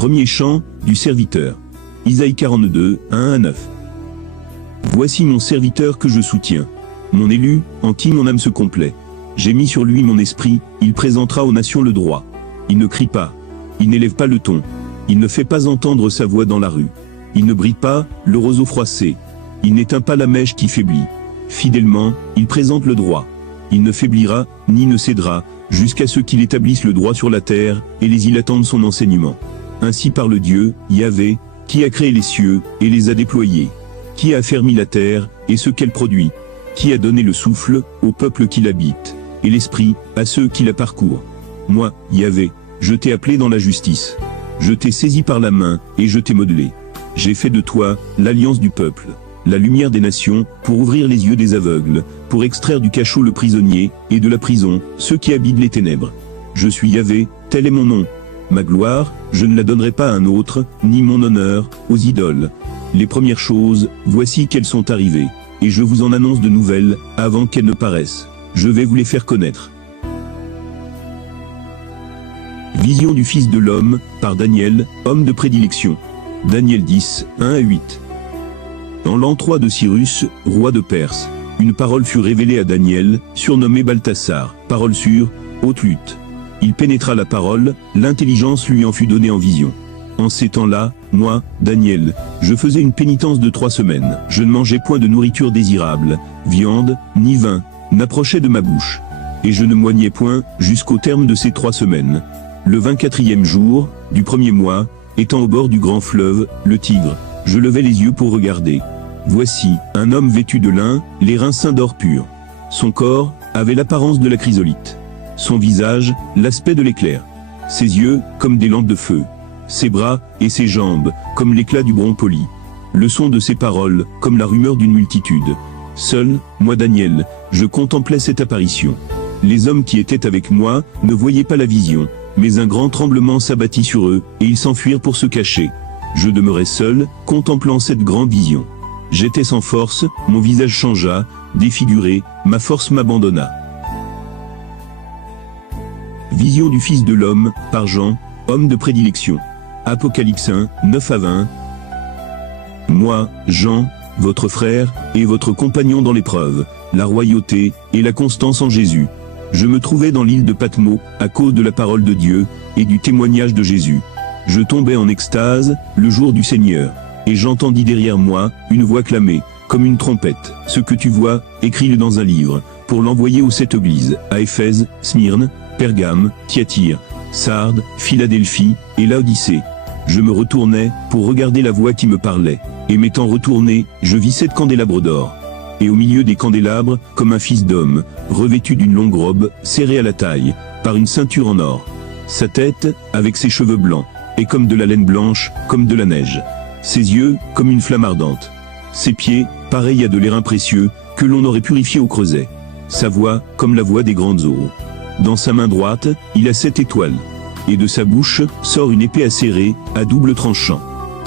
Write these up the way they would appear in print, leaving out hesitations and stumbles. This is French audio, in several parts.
Premier chant, du serviteur. Isaïe 42, 1 à 9. Voici mon serviteur que je soutiens. Mon élu, en qui mon âme se complaît. J'ai mis sur lui mon esprit, il présentera aux nations le droit. Il ne crie pas. Il n'élève pas le ton. Il ne fait pas entendre sa voix dans la rue. Il ne brille pas, le roseau froissé. Il n'éteint pas la mèche qui faiblit. Fidèlement, il présente le droit. Il ne faiblira, ni ne cédera, jusqu'à ce qu'il établisse le droit sur la terre, et les îles attendent son enseignement. Ainsi parle Dieu, Yahvé, qui a créé les cieux, et les a déployés. Qui a affermi la terre, et ce qu'elle produit. Qui a donné le souffle, au peuple qui l'habite, et l'esprit, à ceux qui la parcourent. Moi, Yahvé, je t'ai appelé dans la justice. Je t'ai saisi par la main, et je t'ai modelé. J'ai fait de toi, l'alliance du peuple, la lumière des nations, pour ouvrir les yeux des aveugles, pour extraire du cachot le prisonnier, et de la prison, ceux qui habitent les ténèbres. Je suis Yahvé, tel est mon nom. Ma gloire, je ne la donnerai pas à un autre, ni mon honneur, aux idoles. Les premières choses, voici qu'elles sont arrivées. Et je vous en annonce de nouvelles, avant qu'elles ne paraissent. Je vais vous les faire connaître. Vision du Fils de l'homme, par Daniel, homme de prédilection. Daniel 10, 1 à 8. Dans l'an 3 de Cyrus, roi de Perse, une parole fut révélée à Daniel, surnommé Balthasar, parole sûre, haute lutte. Il pénétra la parole, l'intelligence lui en fut donnée en vision. En ces temps-là, moi, Daniel, je faisais une pénitence de 3 semaines. Je ne mangeais point de nourriture désirable, viande, ni vin, n'approchait de ma bouche. Et je ne moignais point, jusqu'au terme de ces 3 semaines. Le 24e jour, du premier mois, étant au bord du grand fleuve, le Tigre, je levai les yeux pour regarder. Voici, un homme vêtu de lin, les reins ceints d'or pur. Son corps avait l'apparence de la chrysolite. Son visage, l'aspect de l'éclair. Ses yeux, comme des lampes de feu. Ses bras, et ses jambes, comme l'éclat du bronze poli. Le son de ses paroles, comme la rumeur d'une multitude. Seul, moi Daniel, je contemplais cette apparition. Les hommes qui étaient avec moi, ne voyaient pas la vision, mais un grand tremblement s'abattit sur eux, et ils s'enfuirent pour se cacher. Je demeurai seul, contemplant cette grande vision. J'étais sans force, mon visage changea, défiguré, ma force m'abandonna. Vision du Fils de l'homme, par Jean, homme de prédilection. Apocalypse 1, 9 à 20. Moi, Jean, votre frère, et votre compagnon dans l'épreuve, la royauté, et la constance en Jésus. Je me trouvais dans l'île de Patmos, à cause de la parole de Dieu, et du témoignage de Jésus. Je tombais en extase, le jour du Seigneur. Et j'entendis derrière moi, une voix clamer, comme une trompette. Ce que tu vois, écris-le dans un livre, pour l'envoyer aux 7 églises, à Éphèse, Smyrne, Pergame, Thyatire, Sardes, Philadelphie, et Laodicée. Je me retournai, pour regarder la voix qui me parlait. Et m'étant retourné, je vis 7 candélabres d'or. Et au milieu des candélabres, comme un fils d'homme, revêtu d'une longue robe, serrée à la taille, par une ceinture en or. Sa tête, avec ses cheveux blancs, est comme de la laine blanche, comme de la neige. Ses yeux, comme une flamme ardente. Ses pieds, pareils à de l'airain précieux, que l'on aurait purifié au creuset. Sa voix, comme la voix des grandes eaux. Dans sa main droite, il a 7 étoiles. Et de sa bouche, sort une épée acérée, à double tranchant.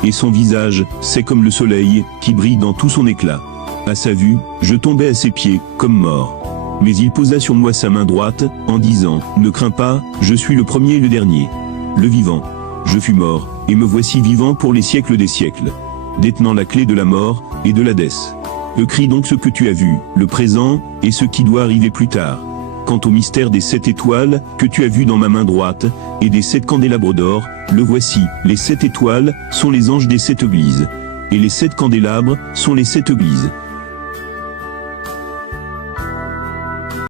Et son visage, c'est comme le soleil, qui brille dans tout son éclat. À sa vue, je tombais à ses pieds, comme mort. Mais il posa sur moi sa main droite, en disant, « Ne crains pas, je suis le premier et le dernier. Le vivant. Je fus mort, et me voici vivant pour les siècles des siècles, détenant la clé de la mort, et de l'Hadès. Écris donc ce que tu as vu, le présent, et ce qui doit arriver plus tard. Quant au mystère des 7 étoiles, que tu as vu dans ma main droite, et des 7 candélabres d'or, le voici, les 7 étoiles, sont les anges des 7 églises. Et les 7 candélabres, sont les 7 églises.